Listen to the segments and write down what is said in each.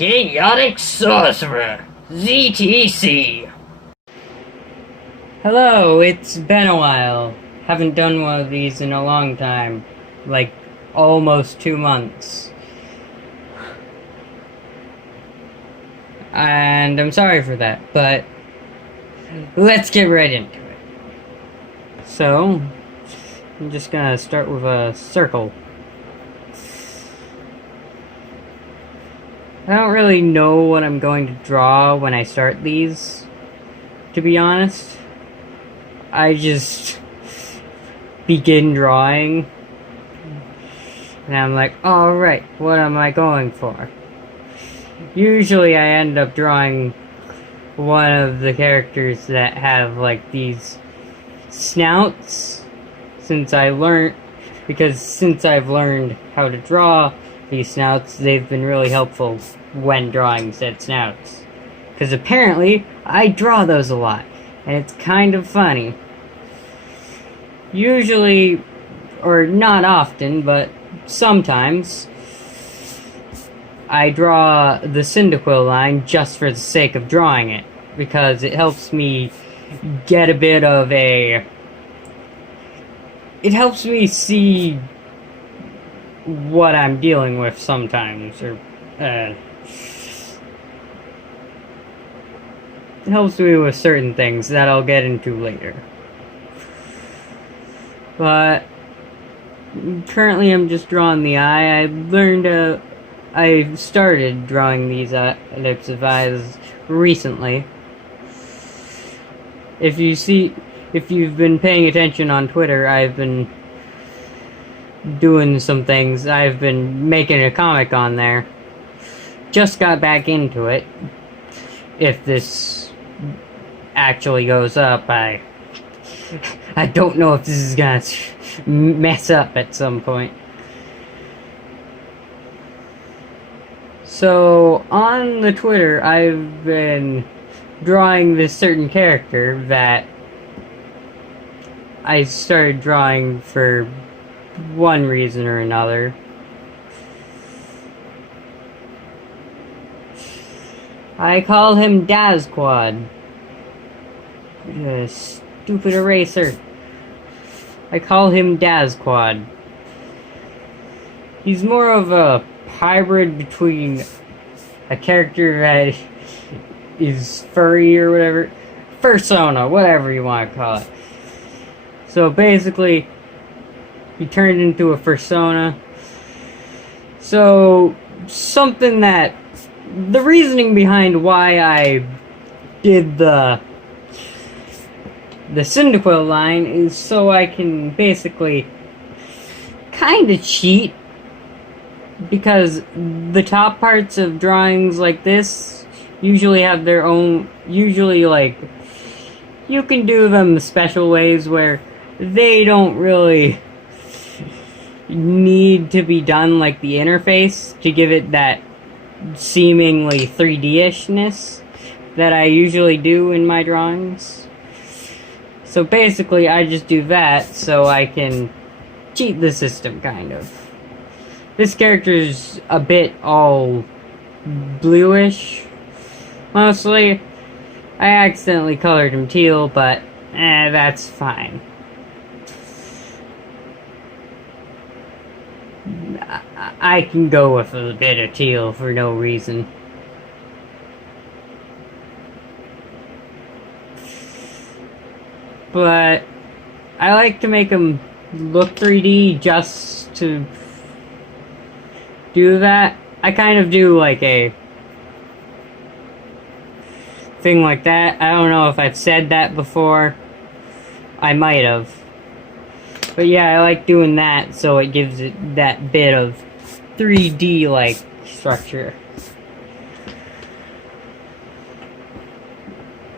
Chaotic Sorcerer, ZTC. Hello, it's been a while. Haven't done one of these in a long time. Like, almost 2 months. And I'm sorry for that, but let's get right into it. So, I'm just gonna start with a circle. I don't really know what I'm going to draw when I start these, to be honest. I just begin drawing, and I'm like, alright, what am I going for? Usually I end up drawing one of the characters that have like these snouts, since I've learned how to draw these snouts, they've been really helpful when drawing said snouts. Because apparently, I draw those a lot, and it's kind of funny. Usually, or not often, but sometimes, I draw the Cyndaquil line just for the sake of drawing it, because it helps me get a bit of a... It helps me see what I'm dealing with sometimes, or, it helps me with certain things that I'll get into later. But currently I'm just drawing the eye. I started drawing these types of eyes recently. If you've been paying attention on Twitter, I've been doing some things. I've been making a comic on there. Just got back into it. If this actually goes up, I don't know if this is gonna mess up at some point. So, on the Twitter, I've been drawing this certain character that I started drawing for one reason or another. I call him Dazquad. Stupid eraser. I call him Dazquad. He's more of a hybrid between a character that is furry or whatever. Fursona, whatever you want to call it. So basically, he turned into a fursona. So, something that... The reasoning behind why I did the Cyndaquil line is so I can basically kind of cheat, because the top parts of drawings like this usually have their own, like, you can do them special ways where they don't really need to be done like the interface to give it that seemingly 3D-ishness that I usually do in my drawings. So basically, I just do that so I can cheat the system, kind of. This character's a bit all bluish, mostly. I accidentally colored him teal, but that's fine. I can go with a bit of teal for no reason. But I like to make him look 3D just to do that. I kind of do like a thing like that. I don't know if I've said that before. I might have. But yeah, I like doing that so it gives it that bit of 3D-like structure.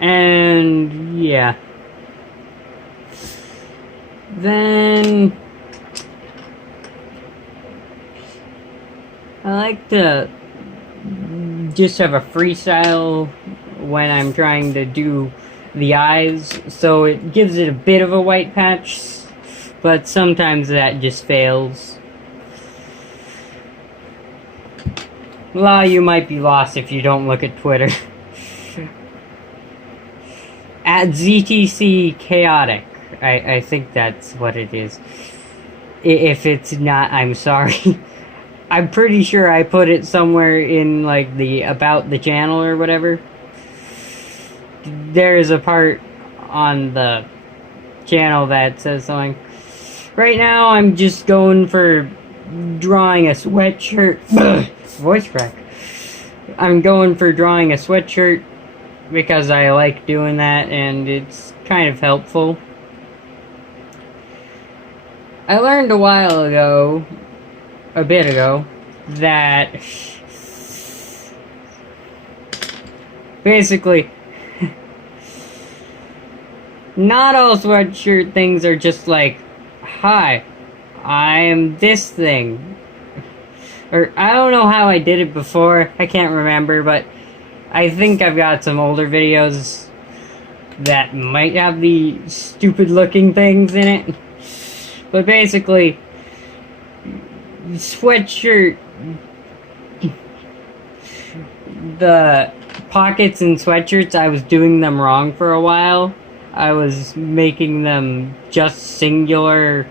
And yeah. Then I like to just have a freestyle when I'm trying to do the eyes, so it gives it a bit of a white patch, but sometimes that just fails. A lot of you might be lost if you don't look at Twitter. At ZTC Chaotic. I think that's what it is. If it's not, I'm sorry. I'm pretty sure I put it somewhere in, like, the about the channel or whatever. There is a part on the channel that says something. Right now, I'm just going for drawing a sweatshirt. Voice crack. I'm going for drawing a sweatshirt because I like doing that and it's kind of helpful. I learned a while ago, a bit ago, that basically not all sweatshirt things are just like, hi, I am this thing. Or, I don't know how I did it before, I can't remember, but I think I've got some older videos that might have the stupid looking things in it. But basically, sweatshirt, the pockets in sweatshirts, I was doing them wrong for a while. I was making them just singular,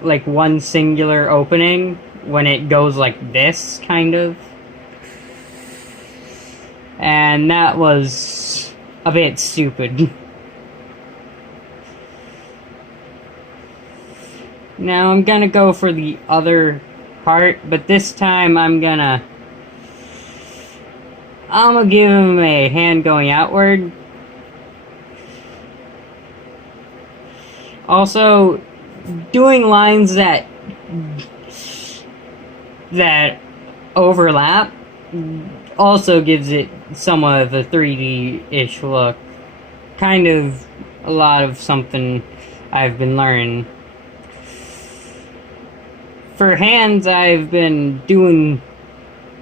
like one singular opening when it goes like this, kind of. And that was a bit stupid. Now I'm gonna go for the other part, but this time I'm gonna give him a hand going outward. Also, doing lines that overlap also gives it somewhat of a 3D-ish look. Kind of a lot of something I've been learning. For hands, I've been doing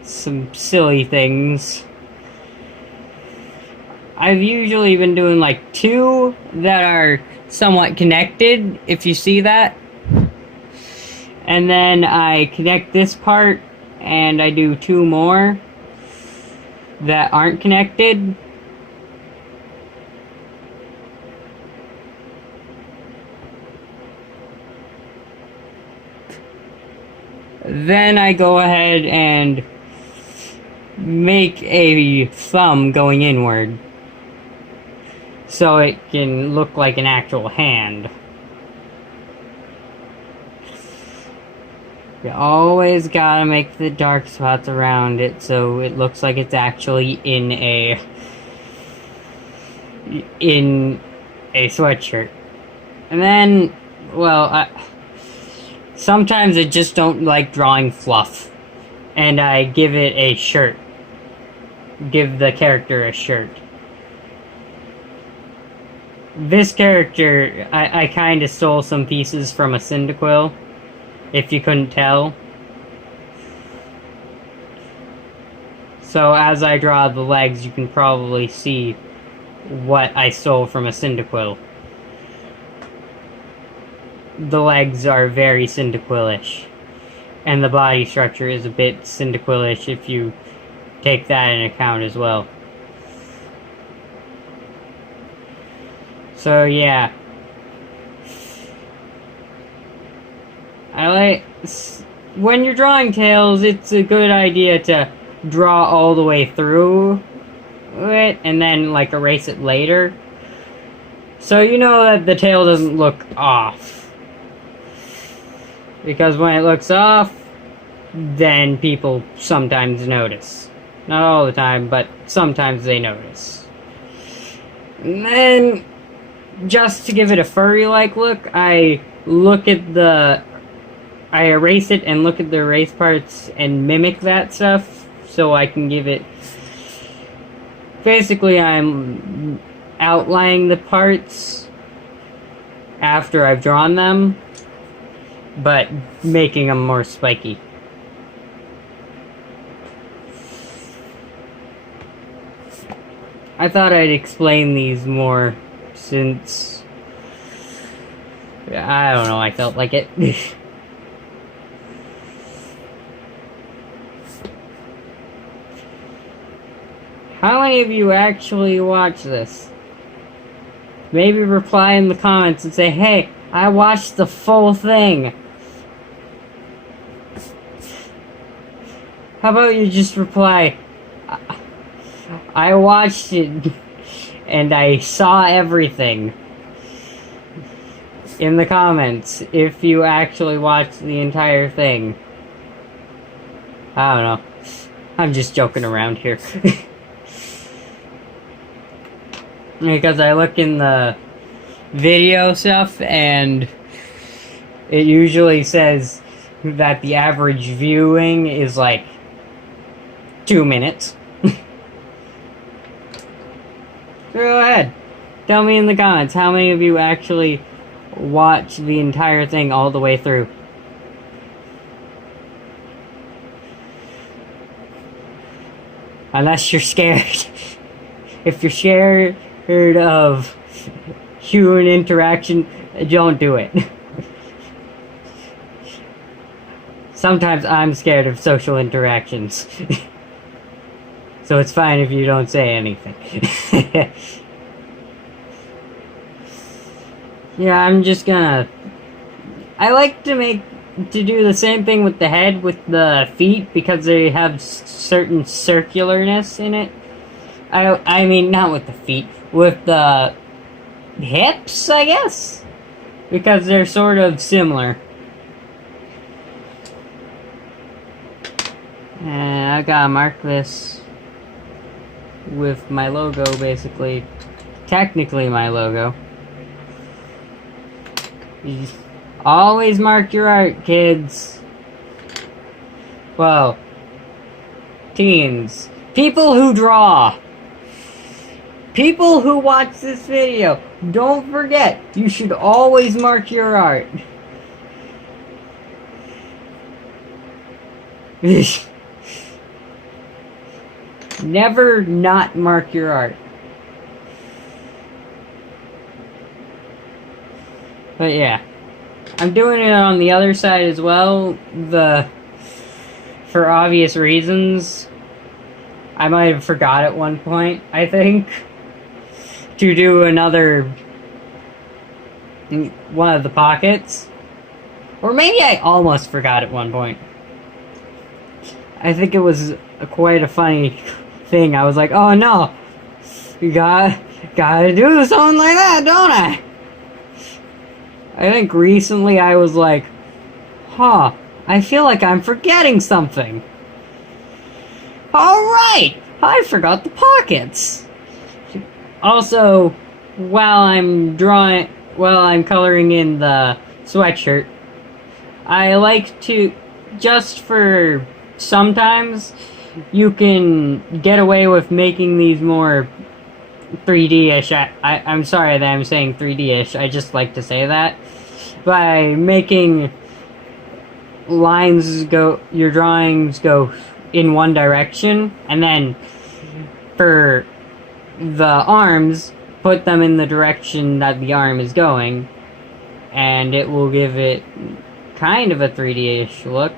some silly things. I've usually been doing like 2 that are somewhat connected, if you see that. And then I connect this part, and I do 2 more that aren't connected. Then I go ahead and make a thumb going inward, so it can look like an actual hand. You always gotta make the dark spots around it so it looks like it's actually in a sweatshirt. And then, well, sometimes I just don't like drawing fluff, and I give it a shirt. Give the character a shirt. This character, I kind of stole some pieces from a Cyndaquil, if you couldn't tell. So as I draw the legs, you can probably see what I stole from a Cyndaquil. The legs are very Cyndaquil-ish, and the body structure is a bit Cyndaquil-ish if you take that into account as well. So yeah, when you're drawing tails, it's a good idea to draw all the way through it and then like erase it later, so you know that the tail doesn't look off. Because when it looks off, then people sometimes notice. Not all the time, but sometimes they notice. And then, just to give it a furry-like look, I erase it and look at the erase parts and mimic that stuff, so I can give it... Basically, I'm outlining the parts after I've drawn them, but making them more spiky. I thought I'd explain these more, since I don't know, I felt like it. How many of you actually watch this? Maybe reply in the comments and say, hey, I watched the full thing. How about you just reply, I watched it and I saw everything. In the comments, if you actually watched the entire thing. I don't know. I'm just joking around here. Because I look in the video stuff and it usually says that the average viewing is like 2 minutes. Go ahead. Tell me in the comments how many of you actually watch the entire thing all the way through. Unless you're scared. If you're scared of human interaction, don't do it. Sometimes I'm scared of social interactions. So it's fine if you don't say anything. Yeah, I'm just gonna... I like to do the same thing with the head, with the feet, because they have certain circularness in it. I mean, not with the feet, with the hips, I guess? Because they're sort of similar. And I gotta mark this with my logo, basically. Technically my logo. Always mark your art, kids. Well, teens. People who draw. People who watch this video. Don't forget, you should always mark your art. Never not mark your art. But yeah, I'm doing it on the other side as well, for obvious reasons. I might have forgot at one point, I think, to do another one of the pockets. Or maybe I almost forgot at one point. I think it was quite a funny thing. I was like, oh no, you gotta do something like that, don't I? I think recently I was like, huh, I feel like I'm forgetting something. Alright, I forgot the pockets. Also, while I'm coloring in the sweatshirt, I like to, just for sometimes, you can get away with making these more 3D-ish. I'm sorry that I'm saying 3D-ish, I just like to say that. By making your drawings go in one direction, and then for the arms, put them in the direction that the arm is going, and it will give it kind of a 3D-ish look.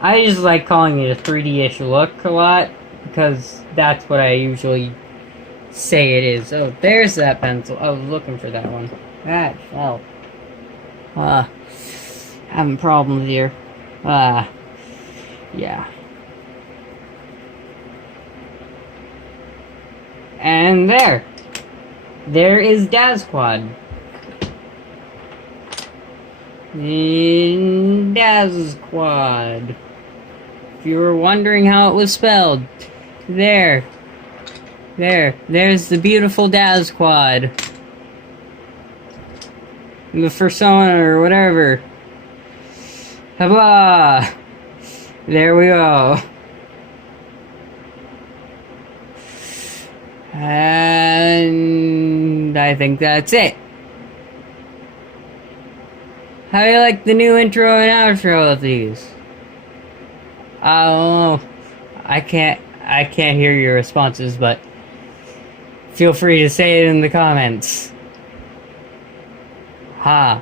I just like calling it a 3D-ish look a lot, because that's what I usually say it is. Oh, there's that pencil. I was looking for that one. That fell. Having problems here. Yeah. And there is Dazquad. Dazquad. If you were wondering how it was spelled, there's the beautiful Dazquad. The persona or whatever. Haba! There we go. And I think that's it. How do you like the new intro and outro of these? I don't know. I can't hear your responses, but feel free to say it in the comments. Ha.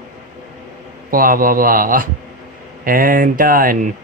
Blah blah blah. And done.